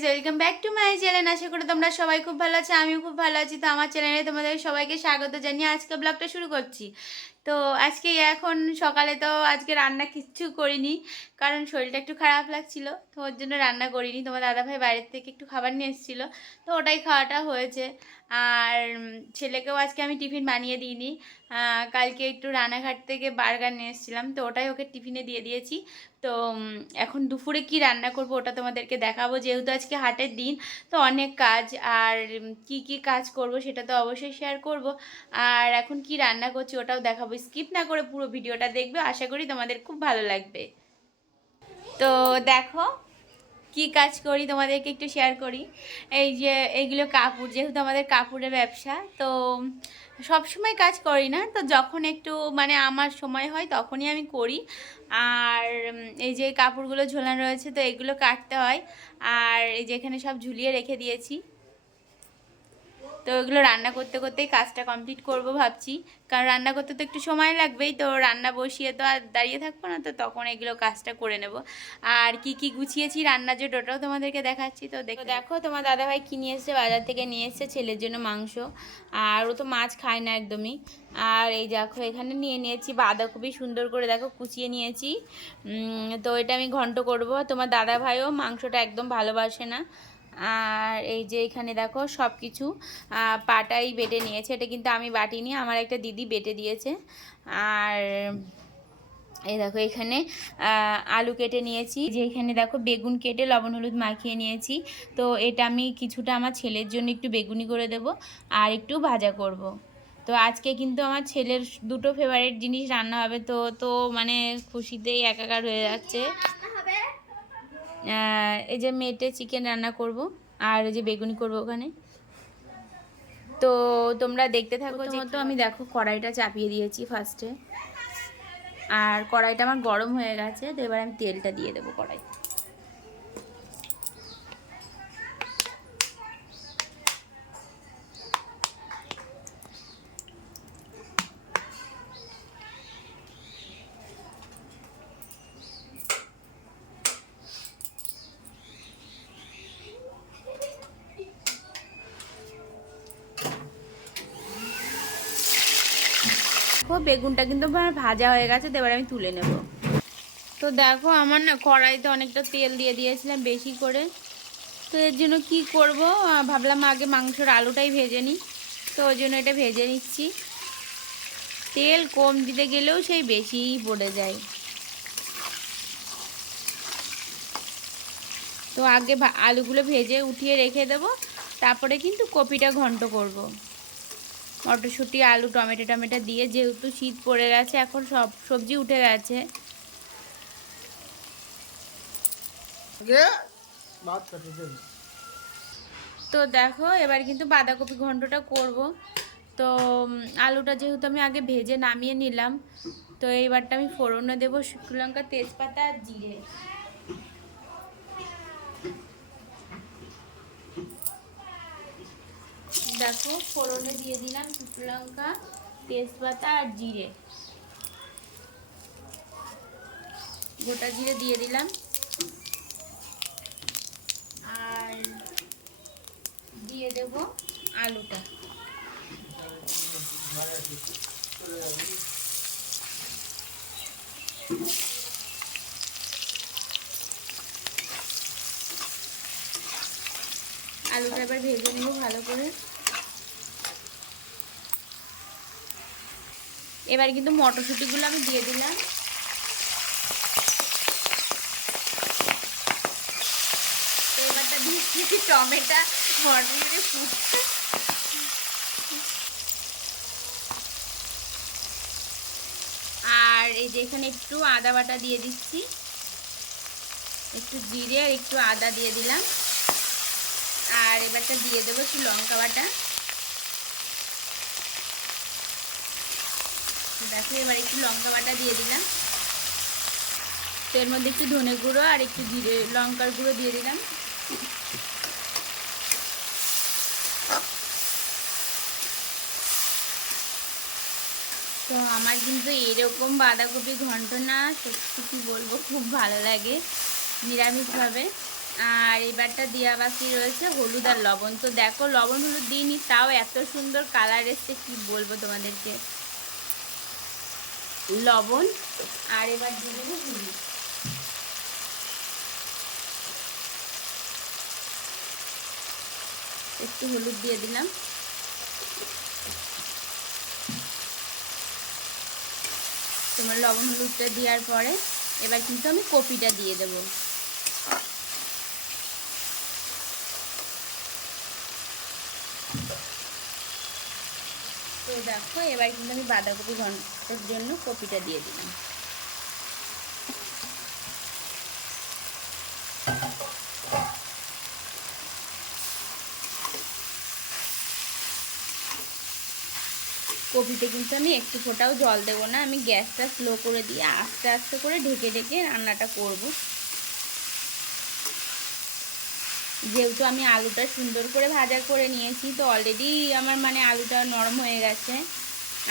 Guys welcome back to my channel আশা করি তোমরা সবাই খুব ভালো আছো, আমিও খুব ভালো আছি। তো আমার চ্যানেলে তোমাদের সবাইকে স্বাগত জানিয়ে আজকে ব্লগটা শুরু করছি। তো আজকে এখন সকালে তো আজকে রান্না কিচ্ছু করিনি, কারণ শরীরটা একটু খারাপ লাগছিল, তো ওর জন্য রান্না করিনি। তোমার দাদাভাই বাইরের থেকে একটু খাবার নিয়ে এসেছিল, তো ওটাই খাওয়াটা হয়েছে। আর ছেলেকেও আজকে আমি টিফিন বানিয়ে দিইনি কালকে একটু রানাঘাট থেকে বার্গার নিয়ে এসেছিলাম, তো ওটাই ওকে টিফিনে দিয়ে দিয়েছি। তো এখন দুপুরে কি রান্না করব ওটা তোমাদেরকে দেখাবো, যেহেতু আজকে হাটের দিন, তো অনেক কাজ, আর কি কি কাজ করব সেটা তো অবশ্যই শেয়ার করব। আর এখন কি রান্না করছি ওটাও দেখাবো স্কিপ না করে পুরো ভিডিওটা দেখবে। আশা করি তোমাদের খুব ভালো লাগবে। তো দেখো, কি কাজ করি তোমাদেরকে একটু শেয়ার করি। এই যে, এইগুলো কাপড়, যেহেতু আমাদের কাপড়ের ব্যবসা, তো সব সময় কাজ করি না। তো যখন একটু মানে আমার সময় হয় তখনই আমি করি। আর এই যে কাপড়গুলো ঝোলানো রয়েছে, তো এগুলো কাটতে হয়। আর এই যে এখানে সব ঝুলিয়ে রেখে দিয়েছি। তো এগুলো রান্না করতে করতেই কাজটা কমপ্লিট করব ভাবছি। কারণ রান্না করতে তো একটু সময় লাগবেই, তো রান্না বসিয়ে তো আর দাঁড়িয়ে থাকব না, তো তখন এগুলো কাজটা করে নেব। আর কি কি গুছিয়েছি রান্নার জন্য ওটাও তোমাদেরকে দেখাচ্ছি, তো দেখো দেখো, তোমার দাদাভাই কি নিয়ে এসছে? বাজার থেকে নিয়ে এসছে ছেলের জন্য মাংস। আর ও তো মাছ খায় না একদমই। আর এই দেখো, এখানে নিয়ে নিয়েছি বাঁধাকপি সুন্দর করে, দেখো, কুচিয়ে নিয়েছি। তো এটা আমি ঘন্ট করব। তোমার দাদাভাইও মাংসটা একদম ভালোবাসে না। আর এই যে এখানে দেখো সব কিছু পাটাই বেটে নিয়েছে। এটা কিন্তু আমি বাটিনি, আমার একটা দিদি বেটে দিয়েছে। আর এই দেখো এখানে আলু কেটে নিয়েছি। যে এখানে দেখো বেগুন কেটে লবণ হলুদ মাখিয়ে নিয়েছি। তো এটা আমি কিছুটা আমার ছেলের জন্য একটু বেগুনি করে দেব আর একটু ভাজা করব। তো আজকে কিন্তু আমার ছেলের দুটো ফেভারিট জিনিস রান্না হবে। তো তো মানে খুশিতেই একাকার হয়ে যাচ্ছে। এই যে মেটে চিকেন রান্না করব আর এই যে বেগুনি করব ওখানে। তো তোমরা দেখতে থাকো যে তো আমি দেখো কড়াইটা চাপিয়ে দিয়েছি ফার্স্টে আর কড়াইটা আমার গরম হয়ে গেছে তো এবার আমি তেলটা দিয়ে দেবো কড়াই দেখো বেগুনটা কিন্তু ভাজা হয়ে গেছে এবার আমি তুলে নেব। তো দেখো, আমার না কড়াইতে অনেকটা তেল দিয়ে দিয়েছিলাম বেশি করে। তো এর জন্য কি করব? ভাবলাম আগে মাংসর আলুটাই ভেজে নিই। তো ওই জন্য এটা ভেজে নিচ্ছি। তেল কম দিতে গেলেও সেই বেশিই পড়ে যায়। তো আগে আলুগুলো ভেজে উঠিয়ে রেখে দেবো। তারপরে কিন্তু কপিটা ঘন্ট করব। মটরশুঁটি আলু টমেটো টমেটো দিয়ে যেহেতু শীত পড়ে গেছে এখন সব সবজি উঠে গেছে। তো দেখো এবার কিন্তু বাঁধাকপি ঘন্টটা করব। তো আলুটা যেহেতু আমি আগে ভেজে নামিয়ে নিলাম তো এইবারটা আমি ফোড়নে দেবো শুকনো লঙ্কা তেজপাতা আর জিরে। দেখো, ফোড়নে দিয়ে দিলাম শুকনো লঙ্কা, তেজপাতা আর জিরে। গোটা জিরে দিয়ে দিলাম। আর দিয়ে দেব আলুটা। আলুটা এবার ভেজে নেব ভালো করে। এবার কিন্তু মটরশুঁটিগুলো আমি দিয়ে দিলাম। এবারটা দিচ্ছি টমেটো, মটরশুঁটি আর এই যে এখানে একটু আদা বাটা দিয়ে দিচ্ছি। একটু জিরে আর একটু আদা দিয়ে দিলাম। আর এবারটা দিয়ে দেবো একটু লঙ্কা বাটা। দেখো, এবার একটু লঙ্কা বাটা দিয়ে দিলাম। তো এর মধ্যে একটু ধনে গুঁড়ো আর একটু জিরে, লঙ্কার গুঁড়ো দিয়ে দিলাম। তো আমার কিন্তু এরকম বাঁধাকপি ঘন্ট না, সত্যি কি বলব, খুব ভালো লাগে, নিরামিষভাবে। আর এবারটা দেওয়া বাকি রয়েছে হলুদ আর লবণ। তো দেখো, লবণ হলুদ দিইনি, তাও এত সুন্দর কালার এসছে, কি বলব তোমাদেরকে। লবণ আর এবার দিয়ে দেবো হলুদ। একটু হলুদ দিয়ে দিলাম। তোমার লবণ হলুদটা দেওয়ার পরে এবার কিন্তু আমি কপিটা দিয়ে দেবো। তো দেখো, এবার কিন্তু আমি বাঁধাকপি ঘণ্টার জন্য কপিটা দিয়ে দিলাম। কপিতে কিন্তু আমি একটু ফোটাও জল দেবো না, আমি গ্যাসটা স্লো করে দিয়ে আস্তে আস্তে করে ঢেকে ঢেকে রান্নাটা করব। যেহেতু আমি আলুটা সুন্দর করে ভাজা করে নিয়েছি, তো অলরেডি আমার মানে আলুটা নরম হয়ে গেছে।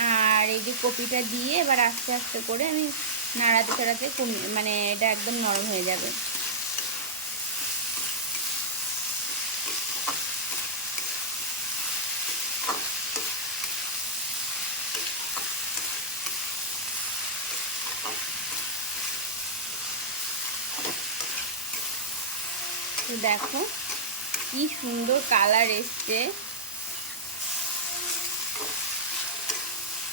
আর এই যে কপিটা দিয়ে এবার আস্তে আস্তে করে আমি নাড়াতে চাড়াতে মানে এটা একদম নরম হয়ে যাবে। দেখো কি সুন্দর কালার এসছে।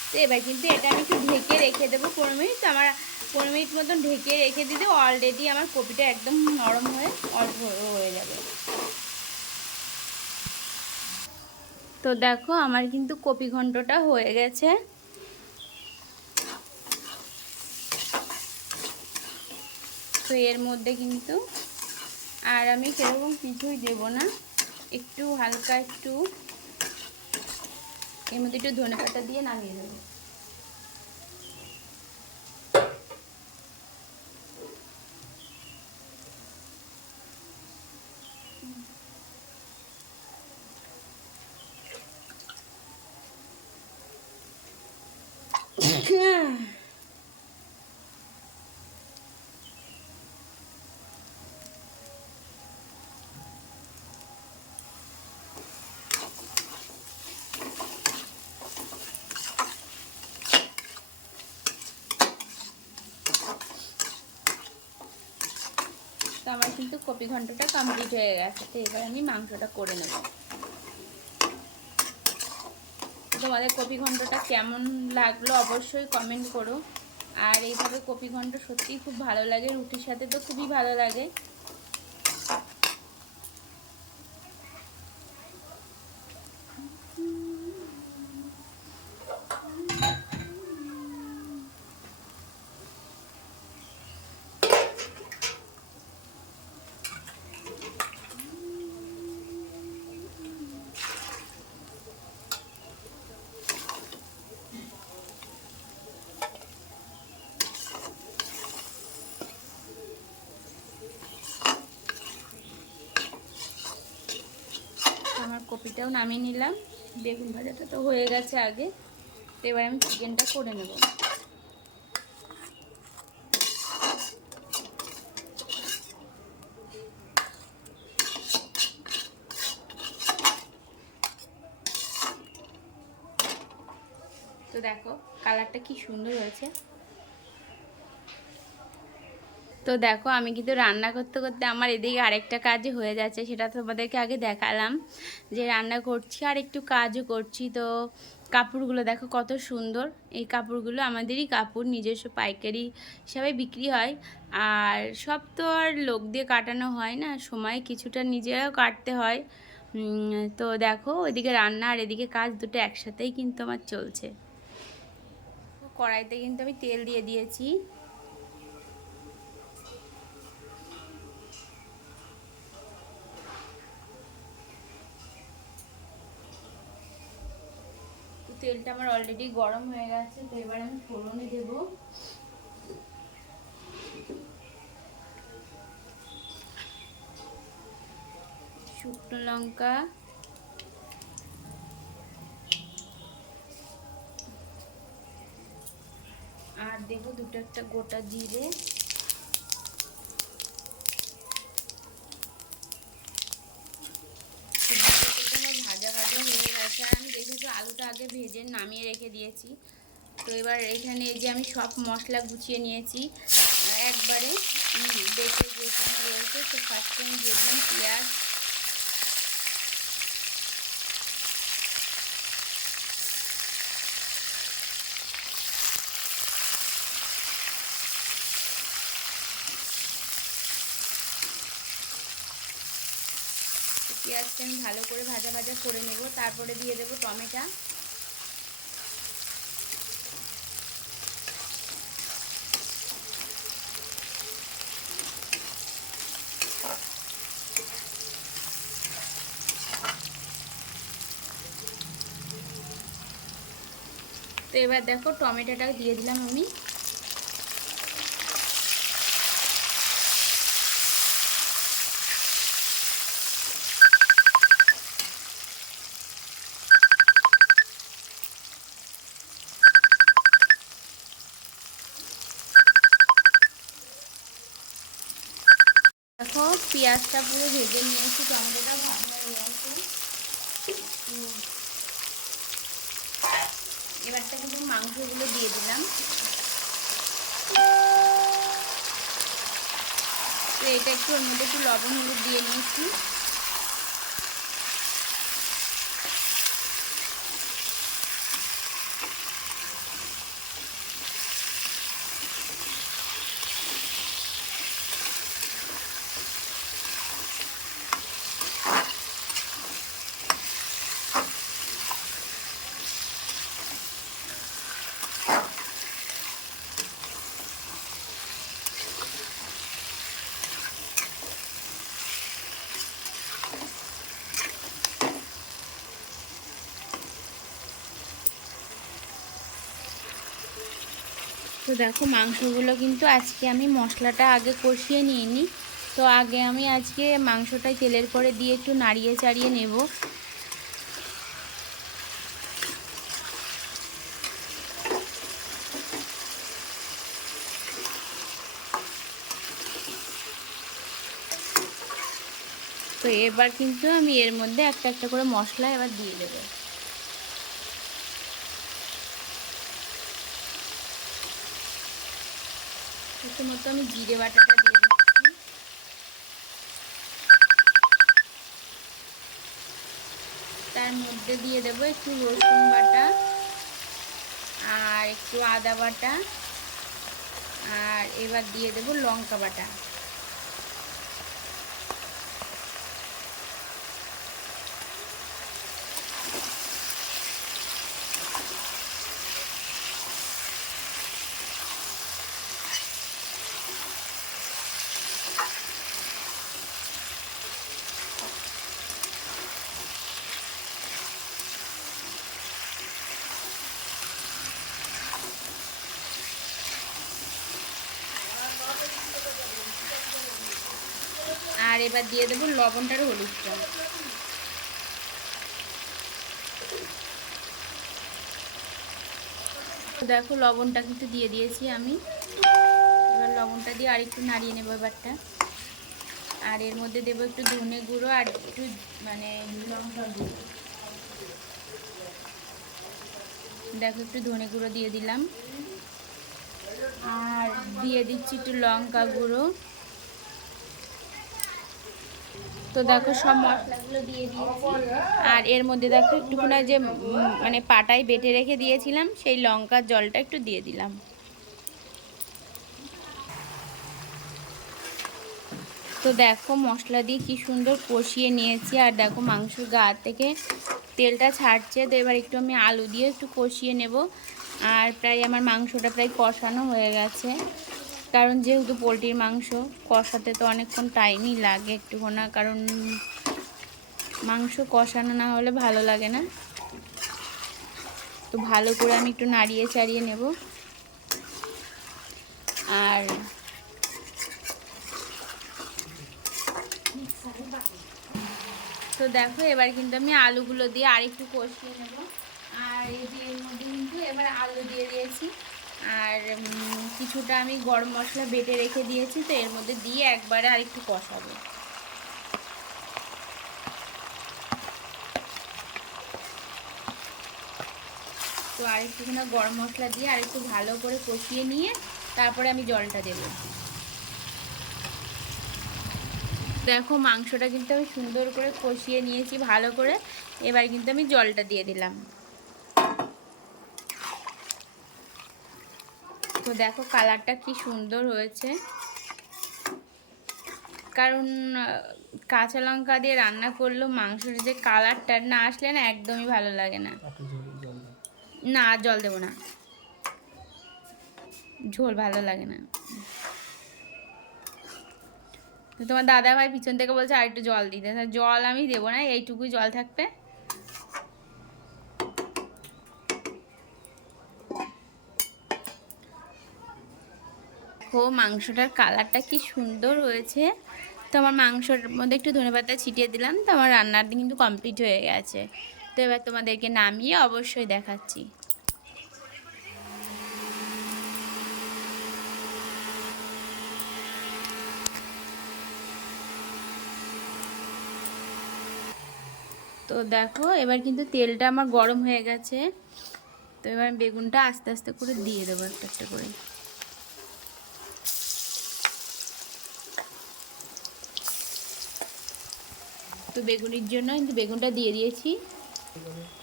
তো এবার কিন্তু এটা আমি একটু ঢেকে রেখে দেবো পনেরো মিনিট। আমার পনেরো মিনিট মতন ঢেকে রেখে দিতে অলরেডি আমার কপিটা একদম নরম হয়ে অল্প হয়ে যাবে। তো দেখো আমার কিন্তু কপি ঘন্টটা হয়ে গেছে। তো এর মধ্যে কিন্তু আর আমি সেরকম কিছুই দেব না। একটু হালকা একটু, এর মধ্যে একটু ধনে পাতা দিয়ে নামিয়ে দেবো কিন্তু কপি ঘন্টটা কমপ্লিট হয়ে গেছে, তো এবার আমি মাংসটা করে নেব। তোমাদের কপি ঘন্টটা কেমন লাগল অবশ্যই কমেন্ট করো। আর এইভাবে কপি ঘন্ট সত্যিই খুব ভালো লাগে, রুটির সাথে তো খুবই ভালো লাগে আমার কপিটাও নামিয়ে নিলাম। বেগুন ভাজাটা তো হয়ে গেছে আগে। তো এবার আমি চিকেনটা করে নেব। তো দেখো, কালারটা কি সুন্দর হয়েছে। তো দেখো, আমি কিন্তু রান্না করতে করতে আমার এদিকে আরেকটা কাজই হয়ে যাচ্ছে, সেটা তোমাদেরকে আগে দেখালাম। যে রান্না করছি আর একটু কাজও করছি, তো কাপড়গুলো দেখো কত সুন্দর। এই কাপড়গুলো আমাদেরই কাপড়, নিজস্ব পাইকারি হিসাবে বিক্রি হয়। আর সব তো আর লোক দিয়ে কাটানো হয় না, সময় কিছুটা নিজেরাও কাটতে হয়। তো দেখো, ওইদিকে রান্না আর এদিকে কাজ দুটো একসাথেই কিন্তু আমার চলছে। কড়াইতে কিন্তু আমি তেল দিয়ে দিয়েছি। তেলটা আমার অলরেডি গরম হয়ে গেছে, তো এবার আমি ফোড়নে দেব। শুকনো লঙ্কা। আর দেব দুটো একটা গোটা জিরে গেছে আর আমি দেখেছি আলুটা আগে ভেজে নামিয়ে রেখে দিয়েছি। তো এবার এখানে যে আমি সব মশলা গুছিয়ে নিয়েছি, একবারে বেটে যেখানে তো ফার্স্টে আমি দিয়ে দিলাম পেঁয়াজ। পেঁয়াজটা আমি ভালো করে ভাজা ভাজা করে নেব, তারপরে দিয়ে দেবো টমেটো। এবার দেখো টমেটোটা দিয়ে দিলাম আমি। দেখো পেঁয়াজটা পুরো ভেজে নিয়েছি টমেটোটা ভাজা হয়ে গেছে। উম, এবারটা কিন্তু মাংসগুলো দিয়ে দিলাম। তো এটা একটু ওর মধ্যে একটু লবণ হলুদ দিয়ে নিয়েছি। তো দেখো মাংসগুলো কিন্তু আজকে আমি মশলাটা আগে কষিয়ে নিয়ে নিই তো আগে আমি আজকে মাংসটা তেলের পরে দিয়ে একটু নাড়িয়ে চাড়িয়ে নেব। তো এবার কিন্তু আমি এর মধ্যে একটা একটা করে মশলা এবার দিয়ে দেবো। প্রথমত আমি জিরে বাটাটা দিয়ে দিচ্ছি। তার মধ্যে দিয়ে দেবো একটু রসুন বাটা আর একটু আদা বাটা। আর এবার দিয়ে দেবো লঙ্কা বাটা আর এবার দিয়ে দেবো লবণটার হলুদটা দেখো লবণটা কিন্তু দিয়ে দিয়েছি আমি। এবার লবণটা দিয়ে আর একটু নাড়িয়ে নেব এবারটা। আর এর মধ্যে দেবো একটু ধনে গুঁড়ো আর একটু মানে লঙ্কা গুঁড়ো। দেখো একটু ধনে গুঁড়ো দিয়ে দিলাম। আর দিয়ে দিচ্ছি একটু লঙ্কা গুঁড়ো। তো দেখো সব মশলাগুলো দিয়ে দিয়েছি। আর এর মধ্যে দেখো একটুখানি যে মানে পাটায় বেটে রেখে দিয়েছিলাম, সেই লঙ্কার জলটা একটু দিয়ে দিলাম। তো দেখো মশলা দিয়ে কি সুন্দর কষিয়ে নিয়েছি, আর দেখো মাংসর গা থেকে তেলটা ছাড়ছে, তো এবার একটু আমি আলু দিয়ে একটু কষিয়ে নেব। আর প্রায় আমার মাংসটা প্রায় কষানো হয়ে গেছে। কারণ যেহেতু পোলট্রির মাংস, কষাতে তো অনেকক্ষণ টাইমই লাগে একটুখানা, কারণ মাংস কষানো না হলে ভালো লাগে না। তো ভালো করে আমি একটু নাড়িয়ে চাড়িয়ে নেব। আর তো দেখো, এবার কিন্তু আমি আলুগুলো দিয়ে আরেকটু কষিয়ে নেব। আর এই যে এর মধ্যে কিন্তু এবার আলু দিয়ে দিয়েছি। আর কিছুটা আমি গরম মশলা বেটে রেখে দিয়েছি, তো এর মধ্যে দিয়ে একবারে আরেকটু কষাবো। তো আরেকটুখানি গরম মশলা দিয়ে আরেকটু ভালো করে কষিয়ে নিয়ে তারপরে আমি জলটা দেবো। দেখো, মাংসটা কিন্তু আমি সুন্দর করে কষিয়ে নিয়েছি, ভালো করে। এবার কিন্তু আমি জলটা দিয়ে দিলাম। তো দেখো কালারটা কি সুন্দর হয়েছে। কারণ কাঁচা লঙ্কা দিয়ে রান্না করলেও মাংসের যে কালারটা না আসলে না একদমই ভালো লাগে না। না জল দেবো না। ঝোল ভালো লাগে না। তোমার দাদা ভাই পিছন থেকে বলছে আর একটু জল দিতে। জল আমি দেবো না এইটুকুই জল থাকবে। ও মাংসটার কালারটা কি সুন্দর হয়েছে। তো আমার মাংসর মধ্যে একটু ধনেপাতা ছিটিয়ে দিলাম, তো আমার রান্নার দিন কিন্তু কমপ্লিট হয়ে গেছে। তো এবার তোমাদেরকে নামিয়ে অবশ্যই দেখাচ্ছি। তো দেখো, এবার কিন্তু তেলটা আমার গরম হয়ে গেছে। তো এবার বেগুনটা আস্তে আস্তে করে দিয়ে দেবো একটা একটা করে। তো বেগুনির জন্য কিন্তু বেগুনটা দিয়ে দিয়েছি।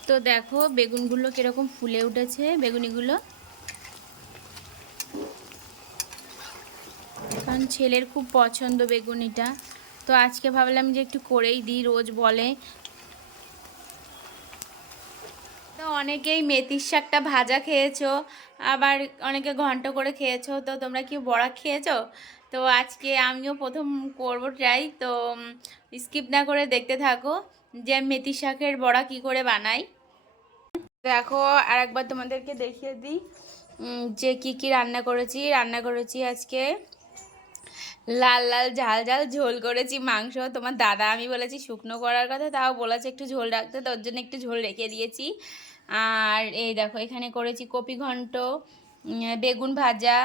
তো দেখো বেগুনগুলো কীরকম ফুলে উঠেছে, বেগুনিগুলো। কারণ ছেলের খুব পছন্দ বেগুনিটা। তো আজকে ভাবলাম যে একটু করেই দিই, রোজ বলে। তো অনেকেই মেথির শাকটা ভাজা খেয়েছো, আবার অনেকে ঘন্ট করে খেয়েছো। তো তোমরা কি বড়া খেয়েছো? তো আজকে আমিও প্রথম করব ট্রাই তো স্কিপ না করে দেখতে থাকো যে মেথি শাকের বড়া কি করে বানাই। দেখো আর একবার তোমাদেরকে দেখিয়ে দিই যে কি কি রান্না করেছি। রান্না করেছি আজকে লাল লাল ঝাল ঝাল ঝোল করেছি, মাংস। তোমার দাদা আমি বলেছি শুকনো করার কথা, তাও বলেছে একটু ঝোল রাখতে, তোর জন্য একটু ঝোল রেখে দিয়েছি। আর এই দেখো, এখানে করেছি কপি ঘন্ট বেগুন ভাজা,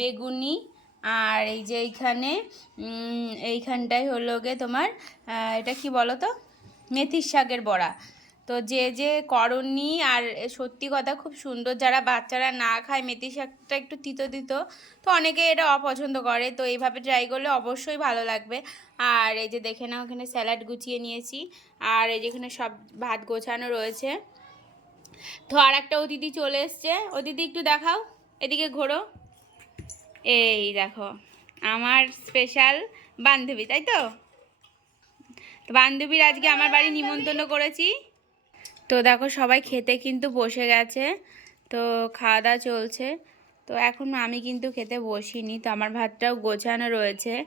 বেগুনি আর এই যে এইখানে এইখানটাই হলো গে তোমার এটা কি বলো তো মেথির শাকের বড়া। তো যে যে করনি আর সত্যি কথা খুব সুন্দর, যারা বাচ্চারা না খায় মেথি শাকটা একটু তিতো তিতো, তো অনেকে এটা অপছন্দ করে। তো এইভাবে ট্রাই করলে অবশ্যই ভালো লাগবে। আর এই যে দেখে নাও, এখানে স্যালাড গুছিয়ে নিয়েছি। আর এই যেখানে সব ভাত গোছানো রয়েছে। তো আর একটা অতিথি চলে এসছে। অতিথি একটু দেখাও, এদিকে ঘোরো। এই দেখো, আমার স্পেশাল বান্ধবী, তাই তো? তো বান্ধবীর আজকে আমার বাড়ি নিমন্ত্রণ করেছি। তো দেখো, সবাই খেতে কিন্তু বসে গেছে, তো খাওয়া দাওয়া চলছে। তো এখন আমি কিন্তু খেতে বসিনি, তো আমার ভাতটাও গোছানো রয়েছে।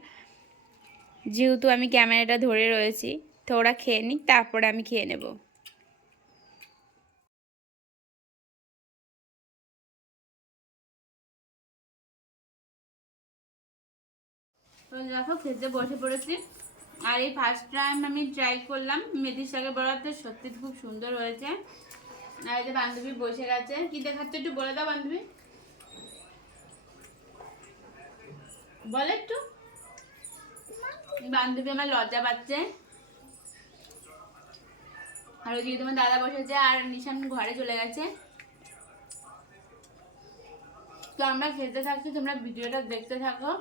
যেহেতু আমি ক্যামেরাটা ধরে রয়েছি, তো ওরা খেয়ে নিক, তারপরে আমি খেয়ে নেব। তো দেখো খেতে বসে পড়েছি। আর এই ফার্স্ট টাইম আমি ট্রাই করলাম। মেথির শাকের বড়াতে সত্যি খুব সুন্দর হয়েছে। আর এই যে বান্ধবী বসে গেছে। কি দেখাচ্ছে একটু বলে দাও বান্ধবী। বলে একটু। বান্ধবী আমার লজ্জা পাচ্ছে। আর ওইদিকে তোমার দাদা বসেছে আর নিশান ঘরে চলে গেছে। তো আমরা খেতে থাকছি, তোমরা ভিডিওটা দেখতে থাকো।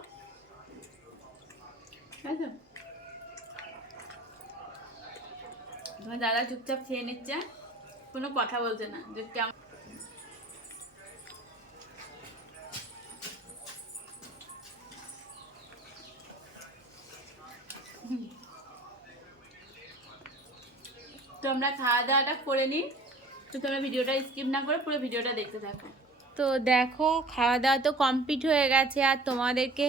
তোমার দাদা চুপচাপ খেয়ে নিচ্ছে, কোনো কথা বলছে না। যে কেমন তো খাওয়া দাওয়াটা করে নিই। তো তোমরা ভিডিওটা স্কিপ না করে পুরো ভিডিওটা দেখতে থাকো। তো দেখো খাওয়া দাওয়া তো কমপ্লিট হয়ে গেছে। আর তোমাদেরকে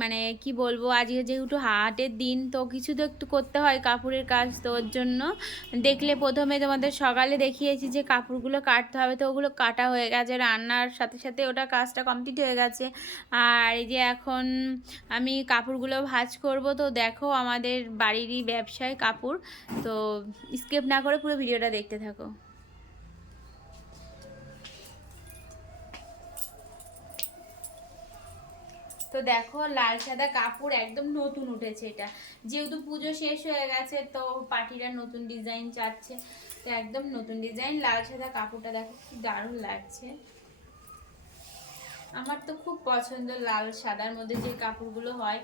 মানে কি বলব, আজকে যেহেতু হাটের দিন, তো কিছু তো একটু করতে হয় কাপড়ের কাজ তো ওর জন্য। দেখলে প্রথমে তোমাদের সকালে দেখিয়েছি যে কাপড়গুলো কাটতে হবে, তো ওগুলো কাটা হয়ে গেছে। রান্নার সাথে সাথে ওটা কাজটা কমপ্লিট হয়ে গেছে। আর এই যে এখন আমি কাপড়গুলো ভাঁজ করব, তো দেখো আমাদের বাড়িরই ব্যবসায় কাপড়। তো স্কেপ না করে পুরো ভিডিওটা দেখতে থাকো। তো দেখো, লাল সাদা কাপড় একদম নতুন উঠেছে এটা। যেহেতু পুজো শেষ হয়ে গেছে, তো পার্টিরা নতুন ডিজাইন চাচ্ছে। তো একদম নতুন ডিজাইন লাল সাদা কাপড়টা দেখো, কি দারুণ লাগছে। আমার তো খুব পছন্দ লাল সাদার মধ্যে যে কাপড়গুলো হয়।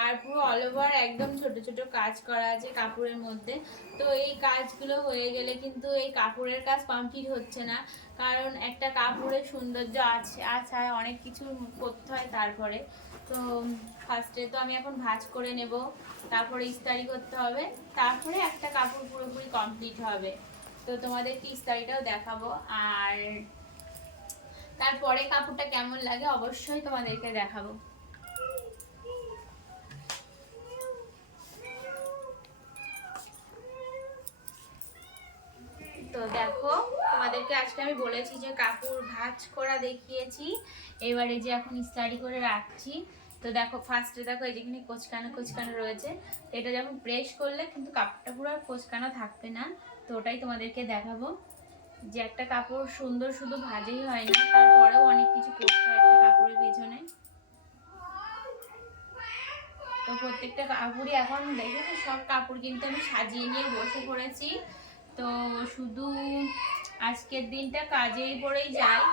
আর পুরো অল ওভার একদম ছোট ছোট কাজ করা আছে কাপড়ের মধ্যে। তো এই কাজগুলো হয়ে গেলে কিন্তু এই কাপড়ের কাজ কমপ্লিট হচ্ছে না। কারণ একটা কাপড়ের সৌন্দর্য আছে আছে অনেক কিছু করতে হয় তারপরে। তো ফার্স্টে তো আমি এখন ভাঁজ করে নেব, তারপরে ইস্তারি করতে হবে, তারপরে একটা কাপড় পুরোপুরি কমপ্লিট হবে। তো তোমাদেরকে ইস্তারিটাও দেখাবো, আর তারপরে কাপড়টা কেমন লাগে অবশ্যই তোমাদেরকে দেখাবো। তো দেখো তোমাদেরকে আজকে আমি বলেছি যে কাপড় ভাঁজ করা দেখিয়েছি। এবারে যে এখন স্টাডি করে রাখছি। তো দেখো ফার্স্টে দেখো, এই যেখানে কোচকানো কোচকানো রয়েছে। এটা যখন প্রেস করলে কিন্তু কাপড়টা পুরো কোচকানো থাকবে না। তো ওটাই তোমাদেরকে দেখাবো। যে একটা কাপড় সুন্দর শুধু ভাজেই হয় না তারপরেও অনেক কিছু করতে হয় একটা কাপড়ের পিছনে। তো প্রত্যেকটা কাপড়ই এখন দেখেছ, সব কাপড় কিন্তু আমি সাজিয়ে নিয়ে বসে পড়েছি। তো শুধু আজকের দিনটা কাজেই পড়েই যায়।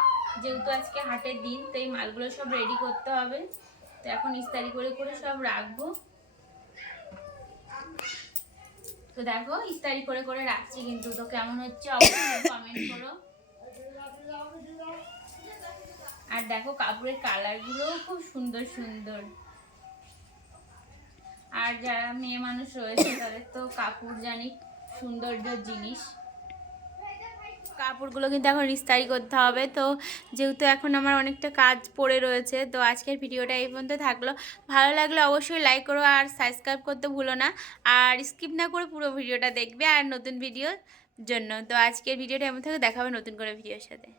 যেহেতু আজকে হাটের দিন তো এই মালগুলো সব রেডি করতে হবে। তো এখন ইস্তারি করে করে সব রাখব। তো দেখো, ইস্তারি করে করে রাখছি কিন্তু তো কেমন হচ্ছে অবশ্যই কমেন্ট করো। আর দেখো, কাপড়ের কালারগুলোও খুব সুন্দর সুন্দর। আর যারা মেয়ে মানুষ রয়েছে, তাদের তো কাপড় জানি সৌন্দর্য জিনিস। কাপড়গুলো কিন্তু এখন ইস্তারি করতে হবে। তো যেহেতু এখন আমার অনেকটা কাজ পড়ে রয়েছে, তো আজকের ভিডিওটা এই পর্যন্ত থাকল। ভালো লাগলে অবশ্যই লাইক করো আর সাবস্ক্রাইব করতে ভুলো না। আর স্কিপ না করে পুরো ভিডিওটা দেখবে আর নতুন ভিডিওর জন্য। তো আজকের ভিডিওটা এমন থেকে দেখাবে নতুন করে ভিডিওর সাথে।